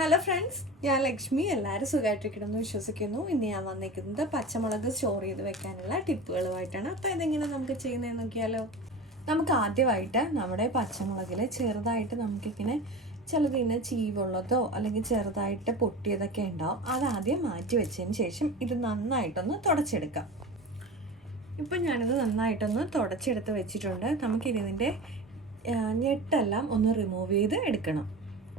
Hello friends, ഞാൻ ലക്ഷ്മി. എല്ലാവരും സുഖമായിട്ടിരിക്കണമെന്ന് വിശ്വസിക്കുന്നു. ഇന്ന് ഞാൻ വന്നിരിക്കുന്നത് പച്ചമുളക് സ്റ്റോർ ചെയ്ത് വെക്കാനുള്ള ടിപ്പുകളുമായിട്ടാണ്. അപ്പോൾ ഇതെങ്ങനെ നമുക്ക് ചെയ്യുന്നതെന്ന് നോക്കിയാലോ. നമുക്ക് ആദ്യമായിട്ട് നമ്മുടെ പച്ചമുളകിൽ ചെറുതായിട്ട് നമുക്കിങ്ങനെ ചിലതിന് ചീവുള്ളതോ അല്ലെങ്കിൽ ചെറുതായിട്ട് പൊട്ടിയതൊക്കെ ഉണ്ടാവും. അതാദ്യം മാറ്റി വെച്ചതിന് ശേഷം ഇത് നന്നായിട്ടൊന്ന് തുടച്ചെടുക്കാം. ഇപ്പം ഞാനിത് നന്നായിട്ടൊന്ന് തുടച്ചെടുത്ത് വെച്ചിട്ടുണ്ട്. നമുക്കിതിൻ്റെ ഞെട്ടെല്ലാം ഒന്ന് റിമൂവ് ചെയ്ത് എടുക്കണം.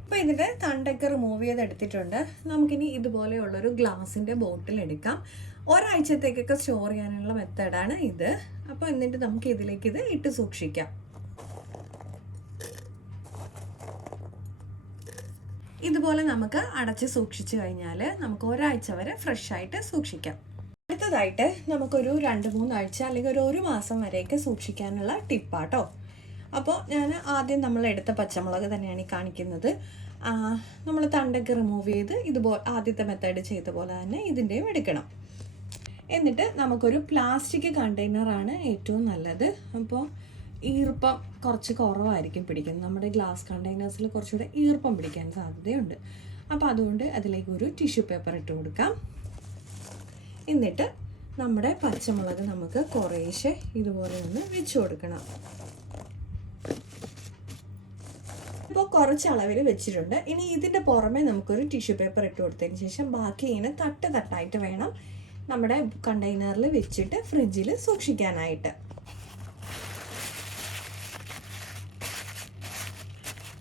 അപ്പോൾ ഇതിൻ്റെ തണ്ടൊക്കെ റിമൂവ് ചെയ്തെടുത്തിട്ടുണ്ട്. നമുക്കിനി ഇതുപോലെയുള്ളൊരു ഗ്ലാസിൻ്റെ ബോട്ടിൽ എടുക്കാം. ഒരാഴ്ചത്തേക്കൊക്കെ സ്റ്റോർ ചെയ്യാനുള്ള മെത്തേഡാണ് ഇത്. അപ്പോൾ എന്നിട്ട് നമുക്ക് ഇതിലേക്ക് ഇത് ഇട്ട് സൂക്ഷിക്കാം. ഇതുപോലെ നമുക്ക് അടച്ച് സൂക്ഷിച്ചു കഴിഞ്ഞാൽ നമുക്ക് ഒരാഴ്ച വരെ ഫ്രഷ് ആയിട്ട് സൂക്ഷിക്കാം. അടുത്തതായിട്ട് നമുക്കൊരു 2-3 ആഴ്ച അല്ലെങ്കിൽ ഒരു മാസം വരെയൊക്കെ സൂക്ഷിക്കാനുള്ള ടിപ്പാട്ടോ. അപ്പോൾ ഞാൻ ആദ്യം നമ്മൾ എടുത്ത പച്ചമുളക് തന്നെയാണ് ഈ കാണിക്കുന്നത്. നമ്മൾ തണ്ടൊക്കെ റിമൂവ് ചെയ്ത് ഇതുപോലെ ആദ്യത്തെ മെത്തേഡ് ചെയ്ത പോലെ തന്നെ ഇതിൻ്റെയും എടുക്കണം. എന്നിട്ട് നമുക്കൊരു പ്ലാസ്റ്റിക് കണ്ടെയ്നറാണ് ഏറ്റവും നല്ലത്. അപ്പോൾ ഈർപ്പം കുറച്ച് കുറവായിരിക്കും പിടിക്കുന്നത്. നമ്മുടെ ഗ്ലാസ് കണ്ടെയ്നേഴ്സിൽ കുറച്ചുകൂടെ ഈർപ്പം പിടിക്കാൻ സാധ്യതയുണ്ട്. അപ്പോൾ അതുകൊണ്ട് അതിലേക്ക് ഒരു ടിഷ്യൂ പേപ്പർ ഇട്ട് കൊടുക്കാം. എന്നിട്ട് നമ്മുടെ പച്ചമുളക് നമുക്ക് കുറേശ്ശെ ഇതുപോലെ ഒന്ന് വെച്ച് കൊടുക്കണം. ഇപ്പോൾ കുറച്ച് അളവിൽ വെച്ചിട്ടുണ്ട്. ഇനി ഇതിൻ്റെ പുറമെ നമുക്കൊരു ടിഷ്യൂ പേപ്പർ ഇട്ട് കൊടുത്തതിന് ശേഷം ബാക്കി ഇങ്ങനെ തട്ടായിട്ട് വേണം നമ്മുടെ കണ്ടെയ്നറിൽ വെച്ചിട്ട് ഫ്രിഡ്ജിൽ സൂക്ഷിക്കാനായിട്ട്.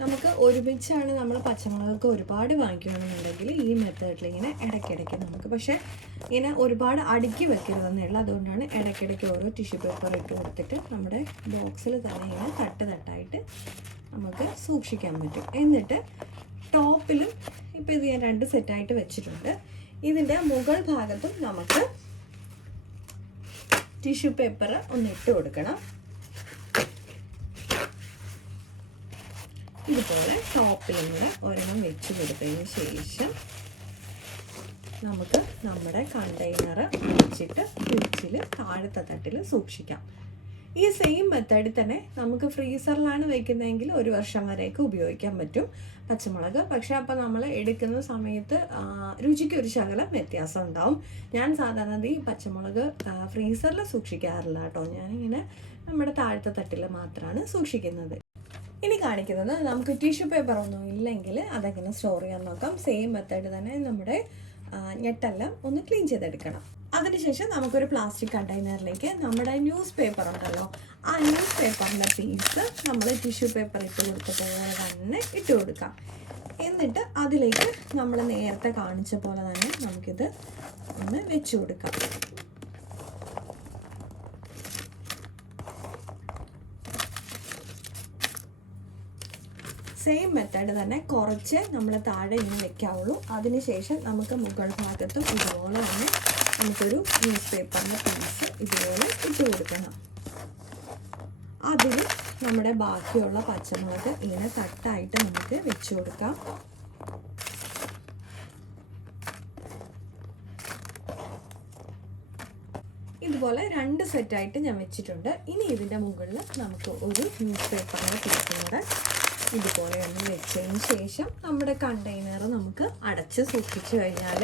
നമുക്ക് ഒരുമിച്ചാണ് നമ്മൾ പച്ചമുളകൊക്കെ ഒരുപാട് വാങ്ങിക്കുകയാണെന്നുണ്ടെങ്കിൽ ഈ മെത്തേഡിൽ ഇങ്ങനെ ഇടയ്ക്കിടയ്ക്ക് നമുക്ക്, പക്ഷേ ഇങ്ങനെ ഒരുപാട് അടുക്കി വെക്കരുതെന്നേ ഉള്ളൂ. അതുകൊണ്ടാണ് ഇടയ്ക്കിടയ്ക്ക് ഓരോ ടിഷ്യൂ പേപ്പർ ഇട്ട് കൊടുത്തിട്ട് നമ്മുടെ ബോക്സിൽ തന്നെ ഇങ്ങനെ തട്ടായിട്ട് നമുക്ക് സൂക്ഷിക്കാൻ പറ്റും. എന്നിട്ട് ടോപ്പിലും ഇപ്പോൾ ഇത് ഞാൻ 2 സെറ്റായിട്ട് വെച്ചിട്ടുണ്ട്. ഇതിൻ്റെ മുകൾ ഭാഗത്തും നമുക്ക് ടിഷ്യൂ പേപ്പർ ഒന്ന് ഇട്ട് കൊടുക്കണം. ഇതുപോലെ ടോപ്പിൽ ഇങ്ങനെ ഒരെണ്ണം വെച്ച് കൊടുത്തതിന് ശേഷം നമുക്ക് നമ്മുടെ കണ്ടെയ്നർ അടച്ചിട്ട് ഫ്രിഡ്ജിൽ താഴത്തെ തട്ടിൽ സൂക്ഷിക്കാം. ഈ സെയിം മെത്തേഡിൽ തന്നെ നമുക്ക് ഫ്രീസറിലാണ് വയ്ക്കുന്നതെങ്കിൽ 1 വർഷം വരെയൊക്കെ ഉപയോഗിക്കാൻ പറ്റും പച്ചമുളക്. പക്ഷേ അപ്പോൾ നമ്മൾ എടുക്കുന്ന സമയത്ത് രുചിക്ക് ഒരു ശകലം വ്യത്യാസം ഉണ്ടാവും. ഞാൻ സാധാരണ ഈ പച്ചമുളക് ഫ്രീസറിൽ സൂക്ഷിക്കാറില്ല കേട്ടോ. ഞാനിങ്ങനെ നമ്മുടെ താഴത്തെ തട്ടിൽ മാത്രമാണ് സൂക്ഷിക്കുന്നത്. ഇനി കാണിക്കുന്നത് നമുക്ക് ടിഷ്യൂ പേപ്പർ ഒന്നും ഇല്ലെങ്കിൽ അതെങ്ങനെ സ്റ്റോർ ചെയ്യാൻ നോക്കാം. സെയിം മെത്തേഡ് തന്നെ നമ്മുടെ ഞെട്ടെല്ലാം ഒന്ന് ക്ലീൻ ചെയ്തെടുക്കണം. അതിനുശേഷം നമുക്കൊരു പ്ലാസ്റ്റിക് കണ്ടെയ്നറിലേക്ക് നമ്മുടെ ന്യൂസ് പേപ്പർ ഉണ്ടല്ലോ, ആ ന്യൂസ് പേപ്പറിൻ്റെ പീസ് നമ്മൾ ടിഷ്യൂ പേപ്പർ ഇട്ട് കൊടുത്ത പോലെ തന്നെ ഇട്ട് കൊടുക്കാം. എന്നിട്ട് അതിലേക്ക് നമ്മൾ നേരത്തെ കാണിച്ച പോലെ തന്നെ നമുക്കിത് ഒന്ന് വെച്ച് കൊടുക്കാം. സെയിം മെത്തേഡ് തന്നെ കുറച്ച് നമ്മൾ താഴെ ഇങ്ങനെ വെക്കാവുള്ളൂ. അതിനുശേഷം നമുക്ക് മുകൾ ഭാഗത്തും ഇതുപോലെ തന്നെ നമുക്കൊരു ന്യൂസ് പേപ്പറിൻ്റെ പീസ് ഇതുപോലെ ഇട്ട് കൊടുക്കണം. അതിൽ നമ്മുടെ ബാക്കിയുള്ള പച്ചമുളക് ഇങ്ങനെ തട്ടായിട്ട് നമുക്ക് വെച്ച് കൊടുക്കാം. ഇതുപോലെ 2 സെറ്റായിട്ട് ഞാൻ വെച്ചിട്ടുണ്ട്. ഇനി ഇതിൻ്റെ മുകളിൽ നമുക്ക് ഒരു ന്യൂസ് പേപ്പറിൻ്റെ പീസും കൂടെ ഇതുപോലെ ഒന്ന് വെച്ചതിന് ശേഷം നമ്മുടെ കണ്ടെയ്നർ നമുക്ക് അടച്ച് സൂക്ഷിച്ചു കഴിഞ്ഞാൽ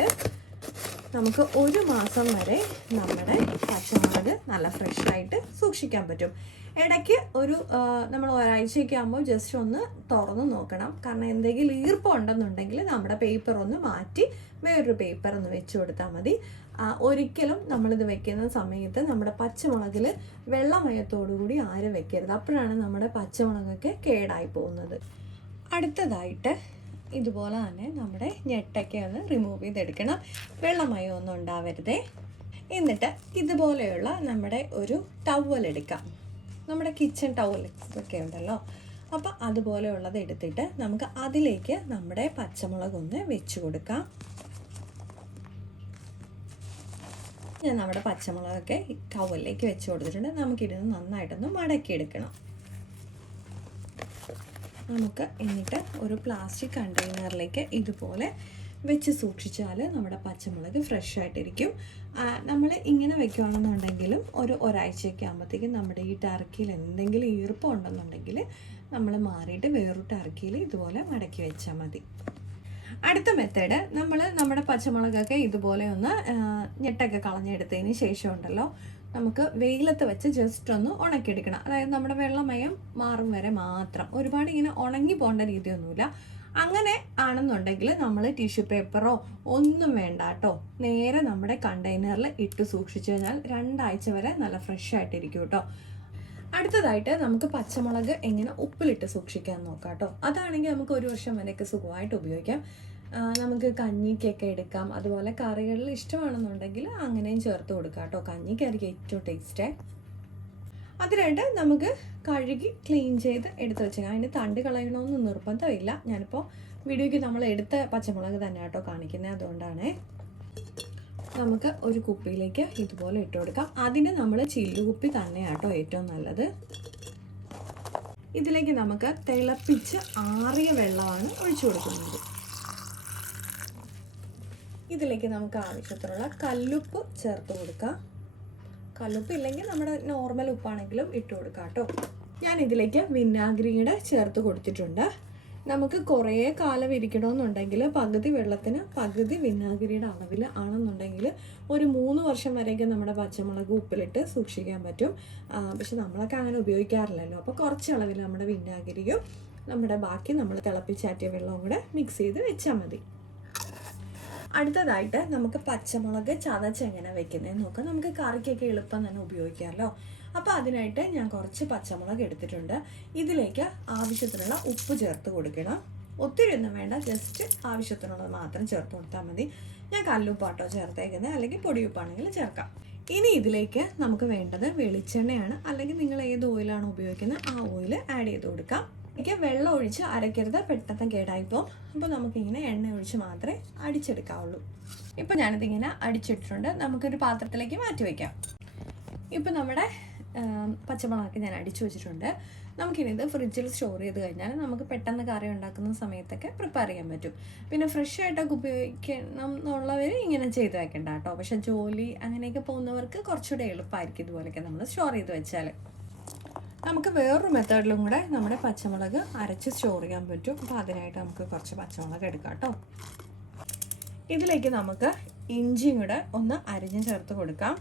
നമുക്ക് 1 മാസം വരെ നമ്മുടെ പച്ചമുളക് നല്ല ഫ്രഷായിട്ട് സൂക്ഷിക്കാൻ പറ്റും. ഇടയ്ക്ക് നമ്മൾ ഒരാഴ്ചയൊക്കെ ആകുമ്പോൾ ജസ്റ്റ് ഒന്ന് തുറന്ന് നോക്കണം. കാരണം എന്തെങ്കിലും ഈർപ്പം ഉണ്ടെന്നുണ്ടെങ്കിൽ നമ്മുടെ പേപ്പർ ഒന്ന് മാറ്റി വേറൊരു പേപ്പർ ഒന്ന് വെച്ച് കൊടുത്താൽ മതി. ഒരിക്കലും നമ്മളിത് വെക്കുന്ന സമയത്ത് നമ്മുടെ പച്ചമുളകിൽ വെള്ളമയത്തോടുകൂടി ആരും വെക്കരുത്. അപ്പോഴാണ് നമ്മുടെ പച്ചമുളകൊക്കെ കേടായി പോകുന്നത്. അടുത്തതായിട്ട് ഇതുപോലെ തന്നെ നമ്മുടെ ഞെട്ടൊക്കെ ഒന്ന് റിമൂവ് ചെയ്തെടുക്കണം. വെള്ളമയമൊന്നും ഉണ്ടാവരുതേ. എന്നിട്ട് ഇതുപോലെയുള്ള നമ്മുടെ ഒരു ടവൽ എടുക്കാം. നമ്മുടെ കിച്ചൺ ടവൽ ഒക്കെ ഉണ്ടല്ലോ, അപ്പോൾ അതുപോലെയുള്ളത് എടുത്തിട്ട് നമുക്ക് അതിലേക്ക് നമ്മുടെ പച്ചമുളകൊന്ന് വെച്ച് കൊടുക്കാം. ഞാൻ നമ്മുടെ പച്ചമുളകൊക്കെ ടവലിലേക്ക് വെച്ച് കൊടുത്തിട്ടുണ്ട്. നമുക്കിരുന്ന് നന്നായിട്ടൊന്ന് മടക്കിയെടുക്കണം. നമുക്ക് എന്നിട്ട് ഒരു പ്ലാസ്റ്റിക് കണ്ടെയ്നറിലേക്ക് ഇതുപോലെ വെച്ച് സൂക്ഷിച്ചാൽ നമ്മുടെ പച്ചമുളക് ഫ്രഷ് ആയിട്ടിരിക്കും. നമ്മൾ ഇങ്ങനെ വെക്കുകയാണെന്നുണ്ടെങ്കിലും ഒരാഴ്ചയൊക്കെ ആകുമ്പോഴത്തേക്കും നമ്മുടെ ഈ ടർക്കിയിൽ എന്തെങ്കിലും ഈർപ്പം ഉണ്ടെന്നുണ്ടെങ്കിൽ നമ്മൾ മാറിയിട്ട് വേറൊരു ടർക്കിയിൽ ഇതുപോലെ മടക്കി വെച്ചാൽ മതി. അടുത്ത മെത്തേഡ്, നമ്മൾ നമ്മുടെ പച്ചമുളകൊക്കെ ഇതുപോലെ ഒന്ന് ഞെട്ടൊക്കെ കളഞ്ഞെടുത്തതിന് ശേഷം ഉണ്ടല്ലോ, നമുക്ക് വെയിലത്ത് വെച്ച് ജസ്റ്റ് ഒന്ന് ഉണക്കിയെടുക്കണം. അതായത് നമ്മുടെ വെള്ളമയം മാറും വരെ മാത്രം, ഒരുപാട് ഇങ്ങനെ ഉണങ്ങി പോകേണ്ട രീതിയൊന്നുമില്ല. അങ്ങനെ ആണെന്നുണ്ടെങ്കിൽ നമ്മൾ ടിഷ്യൂ പേപ്പറോ ഒന്നും വേണ്ട കേട്ടോ, നേരെ നമ്മുടെ കണ്ടെയ്നറിൽ ഇട്ട് സൂക്ഷിച്ചു കഴിഞ്ഞാൽ 2 ആഴ്ച വരെ നല്ല ഫ്രഷ് ആയിട്ടിരിക്കും കേട്ടോ. അടുത്തതായിട്ട് നമുക്ക് പച്ചമുളക് എങ്ങനെ ഉപ്പിലിട്ട് സൂക്ഷിക്കാൻ നോക്കാം കേട്ടോ. അതാണെങ്കിൽ നമുക്ക് 1 വർഷം വരെയൊക്കെ സുഖമായിട്ട് ഉപയോഗിക്കാം. നമുക്ക് കഞ്ഞിക്കൊക്കെ എടുക്കാം, അതുപോലെ കറികളിൽ ഇഷ്ടമാണെന്നുണ്ടെങ്കിൽ അങ്ങനെയും ചേർത്ത് കൊടുക്കാം കേട്ടോ. കഞ്ഞിക്കായിരിക്കും ഏറ്റവും ടേസ്റ്റ്. അതിനായിട്ട് നമുക്ക് കഴുകി ക്ലീൻ ചെയ്ത് എടുത്ത് വെച്ചേക്കാം. അതിന് തണ്ട് കളയണമെന്ന് നിർബന്ധമില്ല. ഞാനിപ്പോൾ വീഡിയോയ്ക്ക് നമ്മൾ എടുത്ത പച്ചമുളക് തന്നെ കേട്ടോ കാണിക്കുന്നത്, അതുകൊണ്ടാണ്. നമുക്ക് ഒരു കുപ്പിയിലേക്ക് ഇതുപോലെ ഇട്ട് കൊടുക്കാം. അതിന് നമ്മൾ ചില്ലുകുപ്പി തന്നെയാട്ടോ ഏറ്റവും നല്ലത്. ഇതിലേക്ക് നമുക്ക് തിളപ്പിച്ച് ആറിയ വെള്ളമാണ് ഒഴിച്ചു കൊടുക്കുന്നത്. ഇതിലേക്ക് നമുക്ക് ആവശ്യത്തിനുള്ള കല്ലുപ്പ് ചേർത്ത് കൊടുക്കാം. കല്ലുപ്പ് ഇല്ലെങ്കിൽ നമ്മുടെ നോർമൽ ഉപ്പാണെങ്കിലും ഇട്ട് കൊടുക്കാം കേട്ടോ. ഞാൻ ഇതിലേക്ക് വിനാഗിരിയുടെ ചേർത്ത് കൊടുത്തിട്ടുണ്ട്. നമുക്ക് കുറേ കാലം ഇരിക്കണമെന്നുണ്ടെങ്കിൽ പകുതി വെള്ളത്തിന് പകുതി വിനാഗിരിയുടെ അളവിൽ ആണെന്നുണ്ടെങ്കിൽ ഒരു 3 വർഷം വരെയൊക്കെ നമ്മുടെ പച്ചമുളക് ഉപ്പിലിട്ട് സൂക്ഷിക്കാൻ പറ്റും. പക്ഷെ നമ്മളൊക്കെ അങ്ങനെ ഉപയോഗിക്കാറില്ലല്ലോ. അപ്പോൾ കുറച്ച് അളവിൽ നമ്മുടെ വിനാഗിരിയും നമ്മുടെ ബാക്കി നമ്മൾ തിളപ്പിച്ചാറ്റിയ വെള്ളവും കൂടെ മിക്സ് ചെയ്ത് വെച്ചാൽ മതി. അടുത്തതായിട്ട് നമുക്ക് പച്ചമുളക് ചതച്ച് എങ്ങനെ വെക്കുന്നതെന്ന് നോക്കാം. നമുക്ക് കറിക്കൊക്കെ എളുപ്പം തന്നെ ഉപയോഗിക്കാമല്ലോ. അപ്പോൾ അതിനായിട്ട് ഞാൻ കുറച്ച് പച്ചമുളക് എടുത്തിട്ടുണ്ട്. ഇതിലേക്ക് ആവശ്യത്തിനുള്ള ഉപ്പ് ചേർത്ത് കൊടുക്കണം. ഒത്തിരി ഒന്നും വേണ്ട, ജസ്റ്റ് ആവശ്യത്തിനുള്ളത് മാത്രം ചേർത്ത് കൊടുത്താൽ മതി. ഞാൻ കല്ലുപ്പാട്ടോ ചേർത്തേക്കുന്നത്, അല്ലെങ്കിൽ പൊടിയുപ്പാണെങ്കിലും ചേർക്കാം. ഇനി ഇതിലേക്ക് നമുക്ക് വേണ്ടത് വെളിച്ചെണ്ണയാണ്, അല്ലെങ്കിൽ നിങ്ങൾ ഏത് ഓയിലാണോ ഉപയോഗിക്കുന്നത് ആ ഓയിൽ ആഡ് ചെയ്ത് കൊടുക്കാം. എനിക്ക് വെള്ളം ഒഴിച്ച് അരയ്ക്കരുത്, പെട്ടെന്ന് കേടായിപ്പോൾ. അപ്പോൾ നമുക്കിങ്ങനെ എണ്ണ ഒഴിച്ച് മാത്രമേ അടിച്ചെടുക്കാവുള്ളൂ. ഇപ്പോൾ ഞാനിതിങ്ങനെ അടിച്ചിട്ടിട്ടുണ്ട്. നമുക്കൊരു പാത്രത്തിലേക്ക് മാറ്റി വയ്ക്കാം. ഇപ്പോൾ നമ്മുടെ പച്ചമുളകൊക്കെ ഞാൻ അടിച്ചു വെച്ചിട്ടുണ്ട്. നമുക്കിനി ഇത് ഫ്രിഡ്ജിൽ സ്റ്റോർ ചെയ്ത് കഴിഞ്ഞാൽ നമുക്ക് പെട്ടെന്ന് കറി ഉണ്ടാക്കുന്ന സമയത്തൊക്കെ പ്രിപ്പയർ ചെയ്യാൻ പറ്റും. പിന്നെ ഫ്രഷ് ആയിട്ടൊക്കെ ഉപയോഗിക്കണം എന്നുള്ളവർ ഇങ്ങനെ ചെയ്ത് വെക്കണ്ട കേട്ടോ. പക്ഷെ ജോലി അങ്ങനെയൊക്കെ പോകുന്നവർക്ക് കുറച്ചുകൂടെ എളുപ്പമായിരിക്കും ഇതുപോലെയൊക്കെ നമ്മൾ സ്റ്റോർ ചെയ്ത് വെച്ചാൽ. നമുക്ക് വേറൊരു മെത്തേഡിലും കൂടെ നമ്മുടെ പച്ചമുളക് അരച്ച് സ്റ്റോർ ചെയ്യാൻ പറ്റും. അപ്പോൾ അതിനായിട്ട് നമുക്ക് കുറച്ച് പച്ചമുളക് എടുക്കാം കേട്ടോ. ഇതിലേക്ക് നമുക്ക് ഇഞ്ചിയും കൂടെ ഒന്ന് അരിഞ്ഞ് ചേർത്ത് കൊടുക്കാം.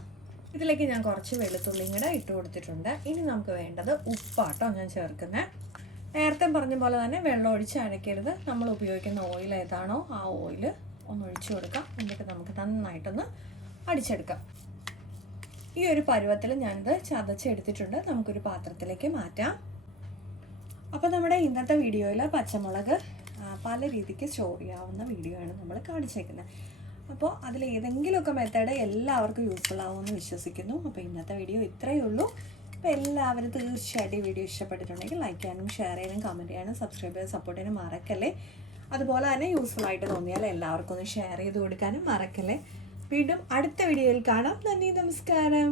ഇതിലേക്ക് ഞാൻ കുറച്ച് വെളുത്തുള്ളിയും കൂടെ ഇട്ട് കൊടുത്തിട്ടുണ്ട്. ഇനി നമുക്ക് വേണ്ടത് ഉപ്പാട്ടോ ഞാൻ ചേർക്കുന്നത്. നേരത്തെ പറഞ്ഞ പോലെ തന്നെ വെള്ളം ഒഴിച്ച് അരയ്ക്കരുത്. നമ്മൾ ഉപയോഗിക്കുന്ന ഓയിൽ ഏതാണോ ആ ഓയിൽ ഒന്ന് ഒഴിച്ചു കൊടുക്കാം. എന്നിട്ട് നമുക്ക് നന്നായിട്ടൊന്ന് അടിച്ചെടുക്കാം. ഈ ഒരു പരുവത്തിൽ ഞാനിത് ചതച്ചെടുത്തിട്ടുണ്ട്. നമുക്കൊരു പാത്രത്തിലേക്ക് മാറ്റാം. അപ്പോൾ നമ്മുടെ ഇന്നത്തെ വീഡിയോയിൽ പച്ചമുളക് പല രീതിക്ക് സ്റ്റോർ ചെയ്യാവുന്ന വീഡിയോ ആണ് നമ്മൾ കാണിച്ചേക്കുന്നത്. അപ്പോൾ അതിൽ ഏതെങ്കിലുമൊക്കെ മെത്തേഡ് എല്ലാവർക്കും യൂസ്ഫുൾ ആവുമെന്ന് വിശ്വസിക്കുന്നു. അപ്പോൾ ഇന്നത്തെ വീഡിയോ ഇത്രയേ ഉള്ളൂ. അപ്പോൾ എല്ലാവരും തീർച്ചയായിട്ടും ഈ വീഡിയോ ഇഷ്ടപ്പെട്ടിട്ടുണ്ടെങ്കിൽ ലൈക്ക് ചെയ്യാനും ഷെയർ ചെയ്യാനും കമൻറ്റ് ചെയ്യാനും സബ്സ്ക്രൈബ് ചെയ്യാനും സപ്പോർട്ട് ചെയ്യാനും മറക്കല്ലേ. അതുപോലെ തന്നെ യൂസ്ഫുൾ ആയിട്ട് തോന്നിയാൽ എല്ലാവർക്കും ഒന്ന് ഷെയർ ചെയ്ത് കൊടുക്കാനും മറക്കല്ലേ. വീണ്ടും അടുത്ത വീഡിയോയിൽ കാണാം. നന്ദി, നമസ്കാരം.